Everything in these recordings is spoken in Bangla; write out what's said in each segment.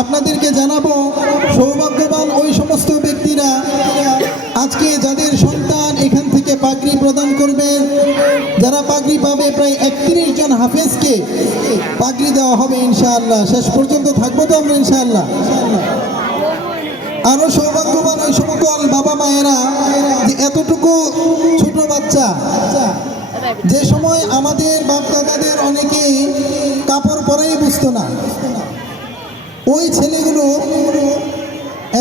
আপনাদেরকে জানাবো, সৌভাগ্যবান ওই সমস্ত ব্যক্তিরা আজকে যাদের সন্তান এখান থেকে পাগড়ি প্রদান করবে, যারা পাগড়ি পাবে, প্রায় 31 জন হাফেজকে পাগড়ি দেওয়া হবে ইনশাআল্লাহ। শেষ পর্যন্ত থাকবো তো আমরা ইনশাআল্লাহ। আরো সৌভাগ্যবান ওই সকল বাবা মায়েরা যে এতটুকু ছোট বাচ্চা, যে সময় আমাদের বাপ দাদাদের অনেকেই কাপড় পরেই বুঝতো না, ওই ছেলেগুলো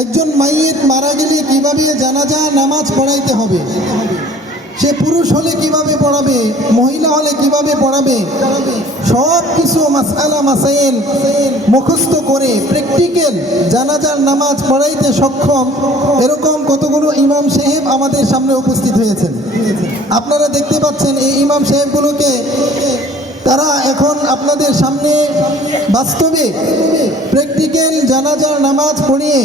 একজন মাইয়েত মারা গেলে কিভাবে জানাজা নামাজ পড়াইতে হবে, সে পুরুষ হলে কিভাবে পড়াবে, মহিলা হলে কিভাবে পড়াবে, সব কিছু মাসআলা মাসাইল মুখস্থ করে প্র্যাকটিক্যাল জানাজার নামাজ পড়াইতে সক্ষম এরকম কতগুলো ইমাম সাহেব আমাদের সামনে উপস্থিত হয়েছেন। আপনারা দেখতে পাচ্ছেন এই ইমাম সাহেবগুলোকে, তারা এখন আপনাদের সামনে বাস্তবে প্র্যাকটিক্যাল জানাজার নামাজ পড়িয়ে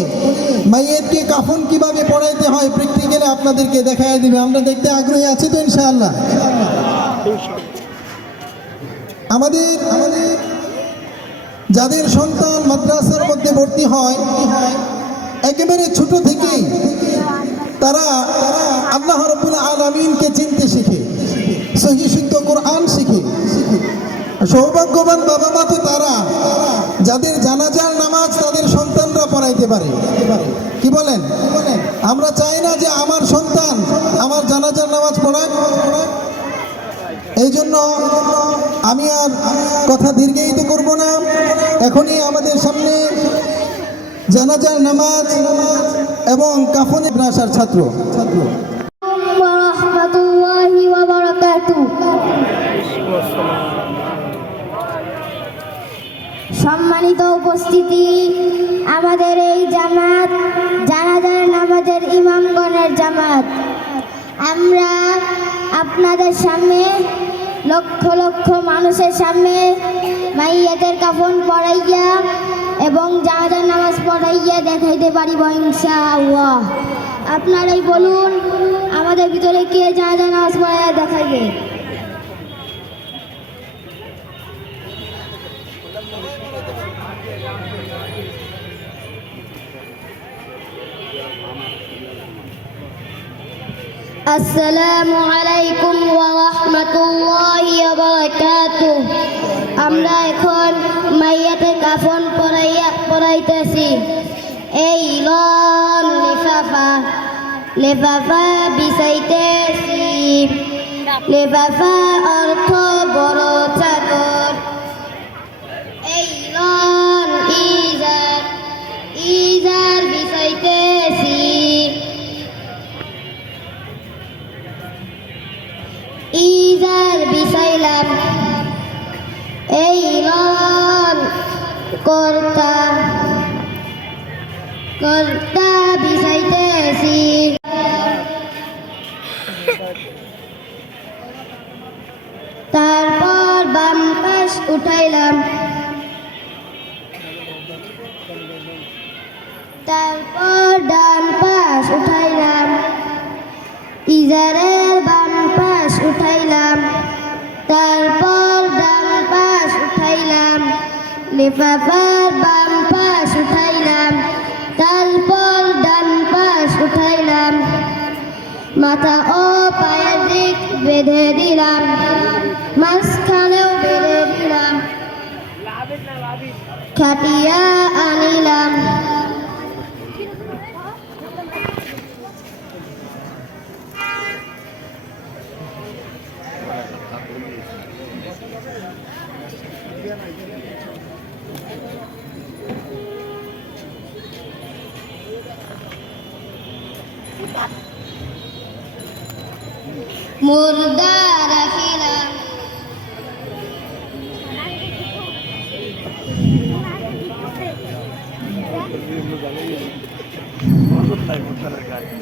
মাইয়েতকে কাফন কিভাবে পড়াইতে হয় প্র্যাকটিক্যালে আপনাদেরকে দেখায় দিবে। আমরা দেখতে আগ্রহী আছি তো ইনশাআল্লাহ। আমাদের যাদের সন্তান মাদ্রাসার মধ্যে ভর্তি হয়, একেবারে ছোট থেকেই তারা আল্লাহ রাব্বুল আলামিনকে চিনতে শিখে, সহিহ শুদ্ধ কোরআন শিখে। সৌভাগ্যবান বাবা মা তো তারা যাদের জানাজার নামাজ তাদের সন্তানরা পড়াইতে পারে। কি বলেন? আমরা চাই না যে আমার সন্তান আমার জানাজার নামাজ পড়াক। এই জন্য আমি আর কথা দীর্ঘায়িত করব না, এখনই আমাদের সামনে জানাজার নামাজ এবং কাফনের মাদ্রাসার ছাত্র রাহমাতুল্লাহি ওয়া বারাকাতুহু। সম্মানিত উপস্থিতি, আমাদের এই জামাত জানাজার নামাজের ইমামগণের জামাত। আমরা আপনাদের সামনে লক্ষ লক্ষ মানুষের সামনে মাইয়াতের কাফন পড়াইয়া এবং জানাজার নামাজ পড়াইয়া দেখাইতে পারিব ইনশাআল্লাহ। আপনারাই বলুন, আমাদের ভিতরে কে জানাজার নামাজ পড়াইয়া দেখাইবে? আসসালামু আলাইকুম ওয়া রাহমাতুল্লাহি ওয়া বারাকাতুহু। আমরা এখন মাইয়াতের কাফন পড়াইতেছি। এই লন লেফাফা বিছাইতেছি। লেফাফা অর্থ বড় চাদর। এই লন ইজার বিছাইতেছি। ইজার বিছাইলাম। এই লন কর্তা বিছাইতেছি। তারপর বাম পাশ উঠাইলাম। তারপর ডান পাশ উঠাইলাম। ইজারের বাম পাশ উঠাইলাম। তারপর ডান পাশ উঠাইলাম। লিফাফার বাম পাশ উঠাইলাম। তারপর ডান পাশ উঠাইলাম। মাথা ও পায়ের দিক বেঁধে দিলাম। মাঝখানেও বেঁধে দিলাম। খাটিয়া আনিলাম। মুর্দা রাখিলাম।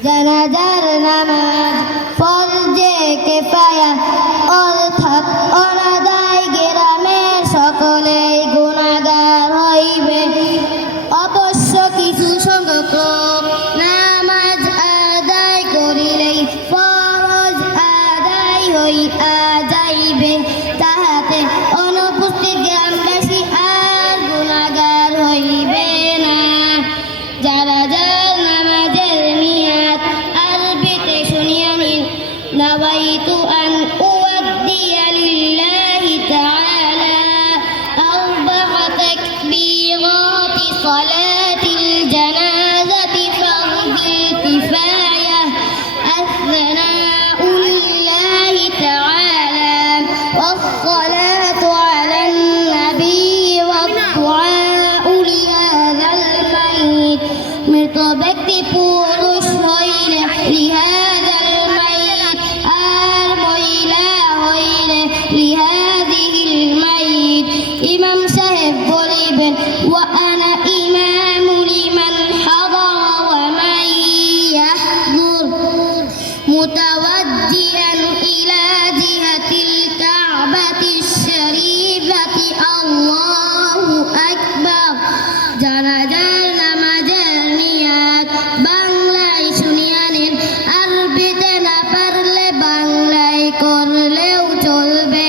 জানাজার নামাজ ফরজে কিফায়া, অর্থাৎ অনাদায় গ্রামের সকলেই গুনাহগার হইবে। অবশ্য কিছু সংখ্যক নামাজ আদায় করিলেই ফরজ আদায় হইয়া যাইবে, তাহাতে অনুপস্থিত গ্রামবাসী আর গুনাহগার হইবে না। صلاة الجنازة فرض الكفاية الثناء لله تعالى والصلاة على النبي والدعاء لهذا الميت মৃত ব্যক্তি পুরুষ হইলে লিহাযা الميت আর মহিলা হইলে লিহাযিহিল মাইত ইমাম সাহেব বলিবেন ওয়া আনা ইমামু লিমান হাদারা ওয়া মান ইয়াহদুর মুতাওয়াজ্জিয়ান ইলা জিহাতিল কাবাতিশ শরীফাতি আল্লাহু আকবার জানাজার নামাজের নিয়াত বাংলায় শুনিয়া নিন আরবিতে না পারলে বাংলায় করলেও চলবে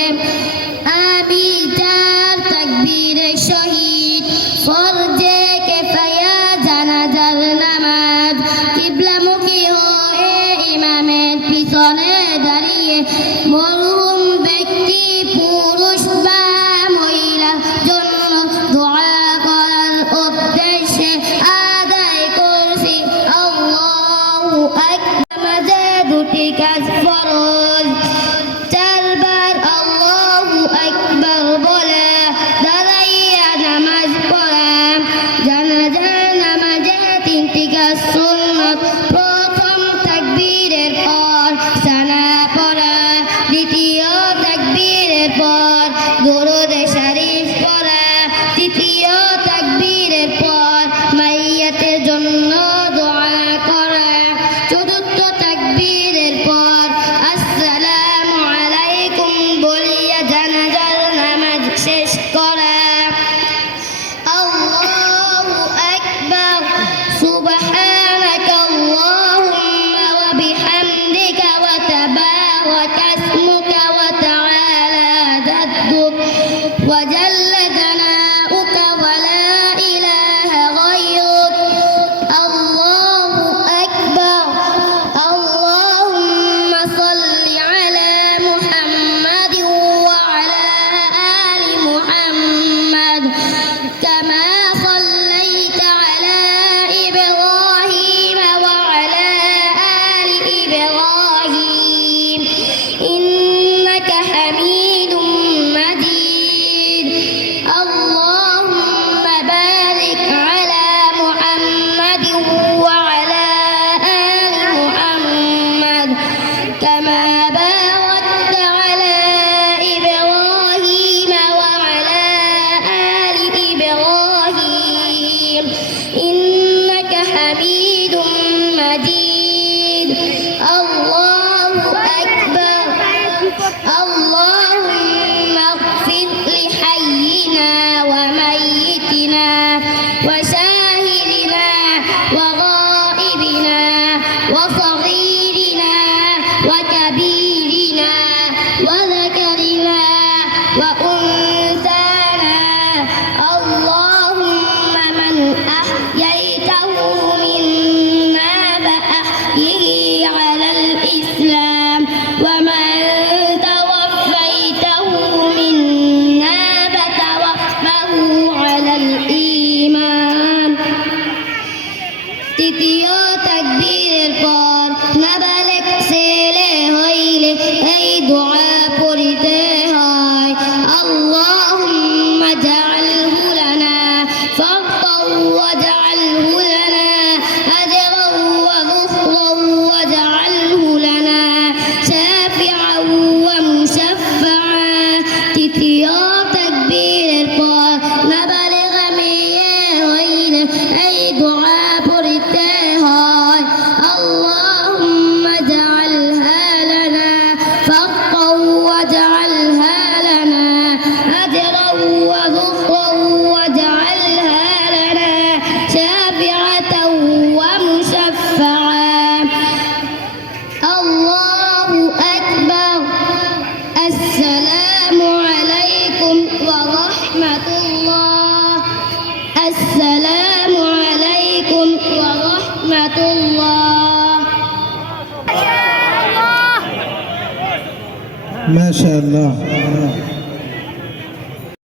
আমি চার তাকবীরে শহীদ ফরজে কিফায়া জানাজার নামাজ কিবলামুখী হয়ে ইমামের পিছনে দাঁড়িয়ে মরহুম ব্যক্তি পুরুষ বা মহিলার জন্য দোয়া করার উদ্দেশ্যে আদায় করছি আল্লাহু আকবার নামাজে দুটি কাজ ফরজ চারবার আল্লাহু আকবার বলে দাঁড়াইয়া নামাজ পড়া জানাজার নামাজে তিনটি কাজ সুন্নত প্রথম তাকবীরের পর সানা পড়া দ্বিতীয় তাকবীরের পর দুরূদ শরীফ পড়া তৃতীয় তাকবীরের পর মাইয়াতের জন্য দোয়া করা চতুর্থ তাকবীরের পর আসসালামু আলাইকুম বলিয়া জানাজার নামাজ শেষ করা আল্লাহু আকবার সুবহানাকা আল্লাহুম্মা ওয়া বিহামদিকা ওয়া তাবারাকা ইসমুকা ওয়া তাআলা জাদ্দুক ওয়া জাল্লা জানাউকা ওয়া লা ইলাহা গায়রুক আল্লাহু আকবার আল্লাহুম্মা সাল্লি আলা মুহাম্মাদিন ওয়া আলা আলি মুহাম্মাদ কামা সাল্লাইতা আলা ইব্রাহিম ওয়া আলা আলি ইব্রাহিম ইন্নাকা হামিদুম মাজিদ আল্লাহুম্মা বারিক আলা মুহাম্মাদিন ওয়া আলা আলি মুহাম্মাদ কামা বারাকতা আলা ইব্রাহিম ওয়া আলা আলি ইব্রাহিম ইন্নাকা হামিদুম মাজিদ আল্লাহু আকবার اللهم اغفر لحينا وميتنا وشاهدنا وغائبنا وصغيرنا وكبيرنا وذكرنا وأنثانا اللهم من أحييته منا فأحيه على الإسلام ومن توفيته منا فتوفه على الإيمان তৃতীয় তাকবীরের পর নাবালেগ ছেলে হইলে এই দোয়া পড়িতে হয় আল্লাহুম্মা জাআলহু লানা ফারদান ওয়া জাআলহু লানা আজরান ওয়া যুখরান ওয়া জাআলহু লানা শাফিআন ওয়া মুশাফফাআন তৃতীয় তাকবীরের পর নাবালেগ মেয়ে হইলে এই দোয়া পড়িতে হয় আল্লাহুম্মা জাআলহা লানা ফারদান ওয়া জাআলহা লানা আজরান ওয়া যুখরান ওয়া জাআলহা লানা শাফিআতান ওয়া মুশাফফাআন আল্লাহু আকবার আসসালামু আলাইকুম ওয়া রাহমাতুল্লাহ আসসালামু আলাইকুম ওয়া রাহমাতুল্লাহ মাশাআল্লাহ